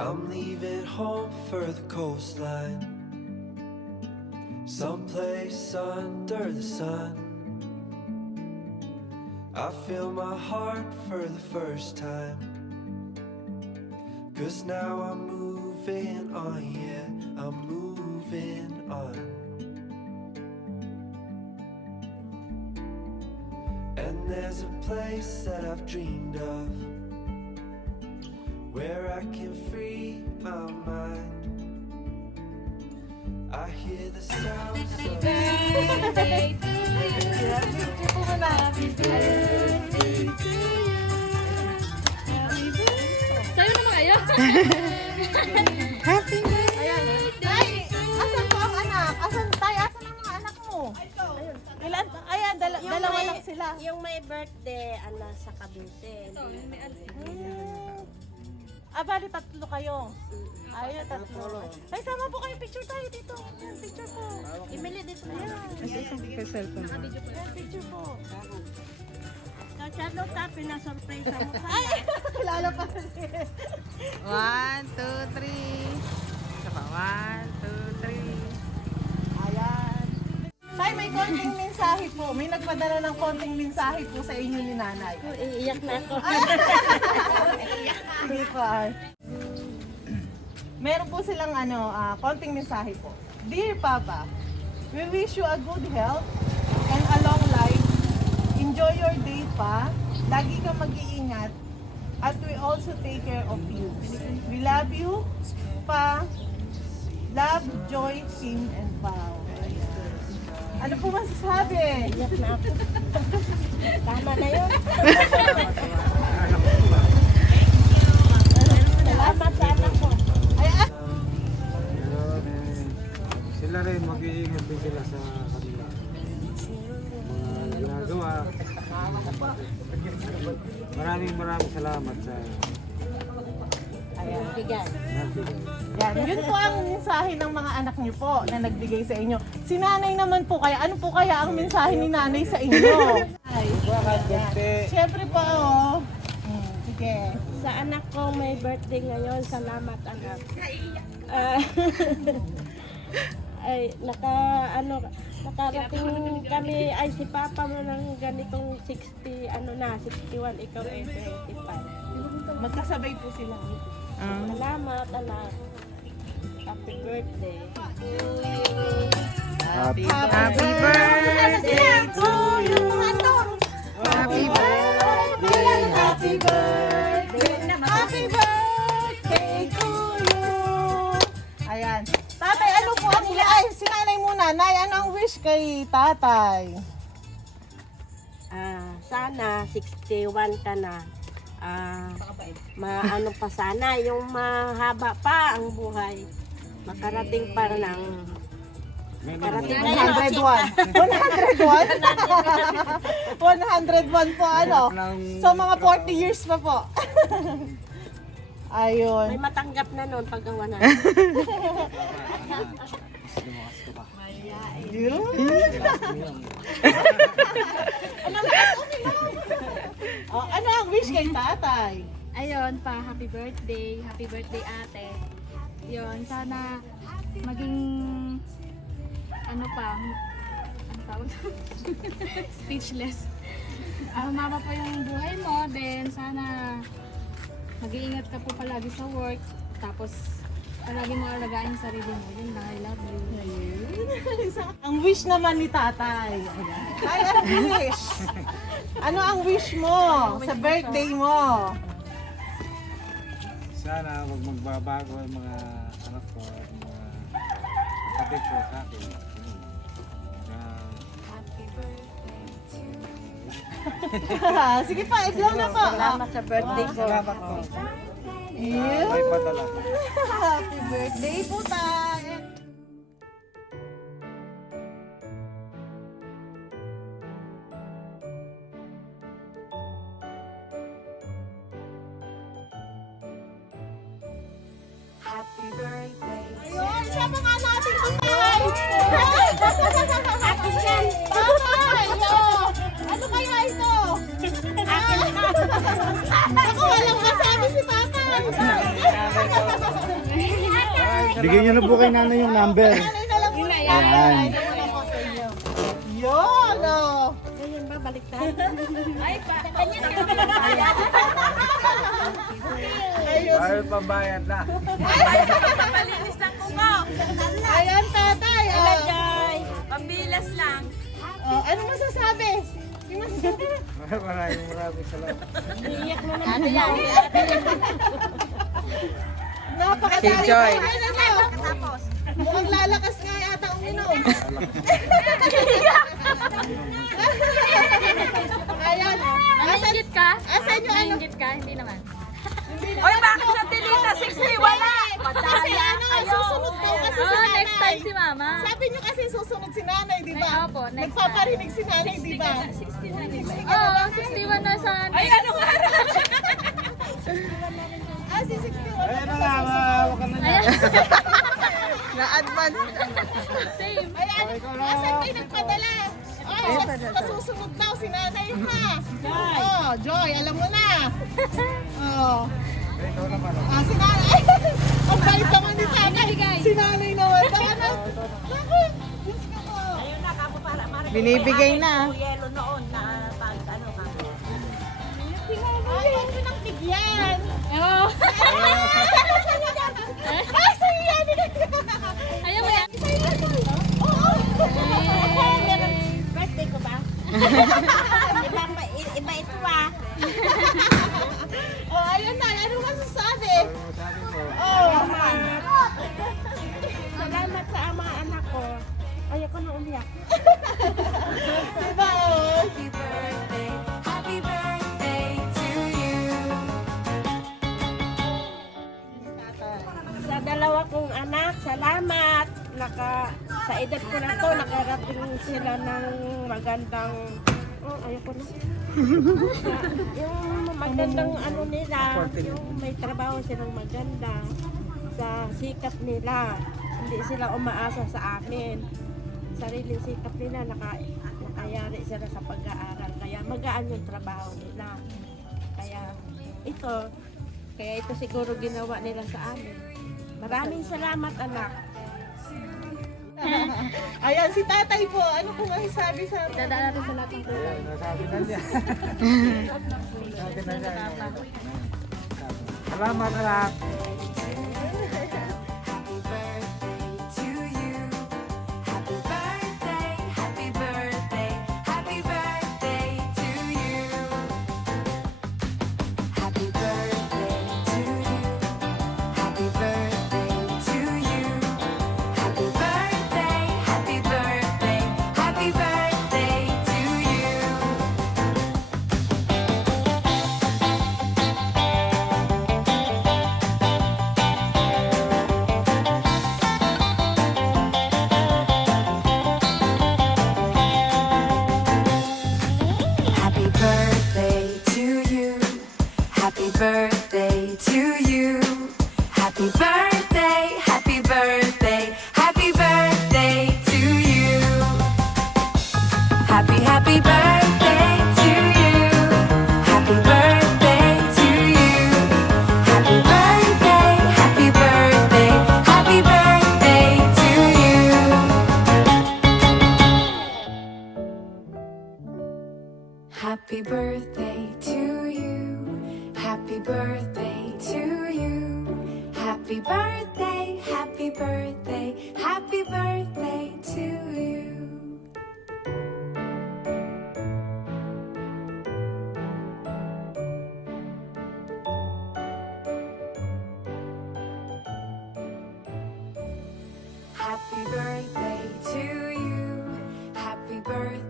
I'm leaving home for the coastline, someplace under the sun. I feel my heart for the first time, 'cause now I'm moving on, yeah, I'm moving on. And there's a place that I've dreamed of, where I can free my mind. I hear the sounds of Birthday to you. Happy birthday to you. Happy birthday. Sa'yo naman kayo. Happy Ayan. Tay, asan po ang anak? Asan ang mga anak mo? Ayun. Ilan? Ayan, dalawa lang sila. Yung may birthday, sa Cavite. Ito, may alsin. Bali, tatlo kayo. Ayun, tatlo. Ay, sama po kayo. Picture tayo dito. Ayan, picture po. Emily, dito na yan. Ayan, picture po. Charlotte, pinasurprise mo ka. Ay, kilala pa. 1, 2, 3. Isa pa. 1, 2, 3. Ayan. Tay, may konting mensahe po. May nagpadala ng konting mensahe po sa inyo ni nanay. Iiyak na ako. Sige po. Meron po silang konting mensahe po. Dear Papa, we wish you a good health and a long life. Enjoy your day pa. Lagi kang mag-iingat. At we also take care of you. We love you, Pa. Love, Joy, Kim, and Pao. Ano po masasabi? Iiyak na ako. Tama na yun. Salamat sa anak ko. Sila rin, mag-iingat din sila sa kanila. Mga ginagawa. Maraming salamat sa Bigyan. Yan, yun po ang mensahe ng mga anak niyo po na nagbigay sa inyo. Si nanay naman po kaya, ano po kaya ang mensahe ni nanay sa inyo? Ay, siyempre po, sige. Sa anak ko may birthday ngayon, salamat anak. Ay, nakarating kami, ay si Papa mo ng ganitong 61, ikaw ay 25. Magkasabay po sila. Salamat anak. Happy birthday. Happy birthday to you! Happy birthday! Happy birthday! Happy birthday to you! Ayan. Tatay, ano po ang si nanay muna. Nay, ano ang wish kay tatay? Sana 61 ka na. Maano pa sana, yung mahaba pa ang buhay. Makarating pa ng Parating 101. 101 po So mga 40 years pa po. Ayun. may matanggap na noon pag gawa na. Ano ang wish kay tatay? Ayun pa, happy birthday ate. Yun, sana maging ano tawag? Speechless. Mama pa yung buhay mo, then sana mag-iingat ka po palagi sa work, tapos palagi mo alagaan yung sarili mo. Yun lang, I love you. Ang wish naman ni tatay. Ay, ang wish? Ano ang wish mo sa birthday mo? sana wag magbabago ang mga anak ko at mga kapatid ko sa akin. Sige pa, i-blow na po. Salamat sa birthday ko. Salamat po. Ew. May padala. Happy birthday po tayo. happy birthday. Ayun, sama nga natin po tayo. Akin yan. Tatay, ano kaya ito? Ako, walang masabi si Papa. Bigyan niyo na po kay nanay yung number. Nanay na lang muna yan. Ayan. Nanay na muna po sa inyo. Yun, oh. Ganyan ba, baliktad? Ayos. Ay, pambayad na. Ayan, tatay. Oh. Joy! Pambilas lang. Oh, ano masasabi? Yung masasabi? Maraming salamat. Iyak na naman yan. Napakasari. Si Joy. Tapos. Mukhang lalakas nga yata uminom. Ayan. Nanginggit ka? Asan yung ano? Nanginggit ka? Hindi naman. Oy, bakit sa Tilita 60? Wala! Kasi ano, susunod po kasi si Oh, nanay. next time si mama. Sabi niyo kasi susunod si nanay, di ba? Ay, opo, next Nagpaparinig si nanay, di ba? Oo, 61 na sa... Ay, ano nga? Ah, si 61 Ayan na na nga, mahawak ka na niya. Ayan, Na-advance. same. Ayan, asan kayo nagpadala? Ay, masusunod daw si nanay, ha? Joy. Oh, Joy, alam mo na. Oh. Ikaw naman. Ah, si nanay. Ang bait naman ni tatay. Si nanay naman. Baka na. Bakit? Diyos ko po. Ayun na, kamo para marinig. Binibigay na. Yelo noon na pag ano ka. Ay, huwag mo nang bigyan. Oo. Ay, sa'yo yan. Ayaw mo yan. Oo. Birthday ko ba? Iba ito ah. Oh, ayun na. Ano masasabi? Sabi mo, Oh. Salamat sa mga anak ko. Ayoko na umiyak. Diba? Oh. Happy birthday to you. Sa dalawa kong anak, salamat. Sa edad ko na to, nakarating sila ng magandang, ayoko na. Yung magandang ano nila, yung may trabaho silang maganda. Sa sikap nila, hindi sila umaasa sa amin. Sariling sikap nila, nakayari sila sa pag-aaral. Kaya magaan yung trabaho nila. Kaya ito siguro ginawa nila sa amin. Maraming salamat, anak. Ayan, si tatay po. Ano po masasabi sa atin? Dadaan natin sa lahat ng tulong. ayan, nasabi na niya. Sabi na niya. Salamat, anak. Happy birthday to you. Happy birthday, happy birthday, happy birthday to you. Happy birthday to you. Happy birthday to you. Happy birthday, happy birthday, happy birthday to you. Happy birthday to you. Happy birthday to you. Happy birthday, happy birthday, happy birthday to you. Happy birthday to you. Happy birthday to you. Happy birthday, happy birthday, happy birthday to you. Happy birthday to you. Happy birthday to you. Happy birthday, happy birthday, happy birthday to you. Happy birthday to you. Happy birthday.